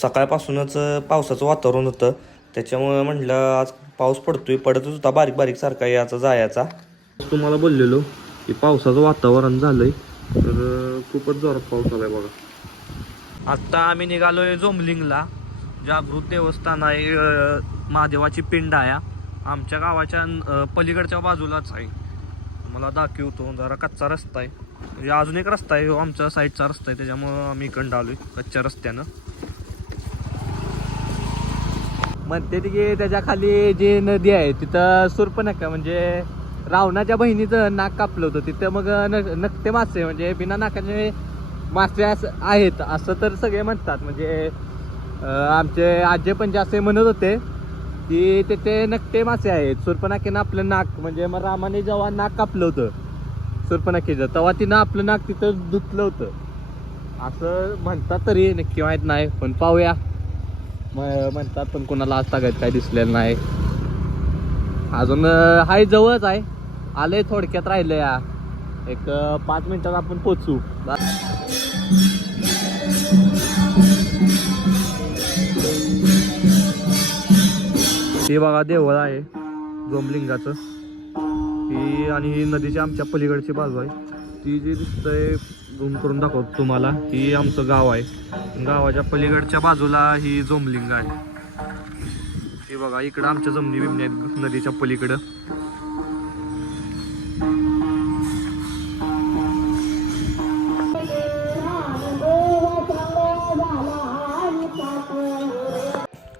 सकाळपासूनच पावसाचं वातावरण होतं, त्याच्यामुळे म्हटलं आज पाऊस पडतोय, पडतच होता बारीक बारीक सारखा याचा जायचा. तुम्हाला बोललेलो की पावसाचं वातावरण झालंय, तर खूपच जोरात पाऊस आलाय बघा. आत्ता आम्ही निघालोय जोमलिंगला. जागृत देवस्थान आहे, महादेवाची पिंड आहे. आमच्या गावाच्या पलीकडच्या बाजूलाच आहे. मला दाखवतो, जरा कच्चा रस्ता आहे, म्हणजे अजून एक रस्ता आहे, आमच्या साईडचा रस्ता आहे, त्याच्यामुळं आम्ही इकडं आलोय कच्च्या रस्त्यानं. म्हणते की त्याच्या खाली जी नदी आहे तिथं शूर्पणखा म्हणजे रावणाच्या बहिणीचं नाक कापलं होतं. तिथं मग नकटे मासे म्हणजे बिना नाकाचे मासे आहेत असं तर सगळे म्हणतात. म्हणजे आमचे आजे पण असे म्हणत होते की तिथे नकटे मासे आहेत. शूर्पणखेनं आपलं नाक म्हणजे मग रामाने जेव्हा नाक कापलं होतं शूर्पणखेचं, तेव्हा तिनं आपलं नाक तिथं धुतलं होतं असं म्हणतात. तरी नक्की माहीत नाही, पण पाहूया. म्हणतात पण कोणाला आज तागायत काय दिसलेलं नाही अजून. हाय जवळच आहे, आलंय, थोडक्यात राहिलं या. एक 5 मिनिटात आपण पोचू. हे बघा देवळ आहे जोमलिंगाचं. ही आणि ही नदीच्या आमच्या पलीकडची बाजू आहे. ती जी दिसतंय झूम करून दाखवतो तुम्हाला, ही आमचं गाव आहे. गावाच्या पलीकडच्या बाजूला ही जोमलिंग आहे. हे बघा इकडं आमच्या जमिनी बिमणी आहेत नदीच्या पलीकडं.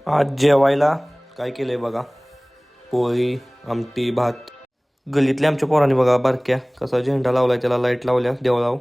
आज जेवायला काय केलंय बघा, पोळी, आमटी, भात. गल्लीतल्या आमच्या पोरांनी बघा बारक्या कसा झेंडा लावलाय, त्याला लाईट लावल्या देवळाव.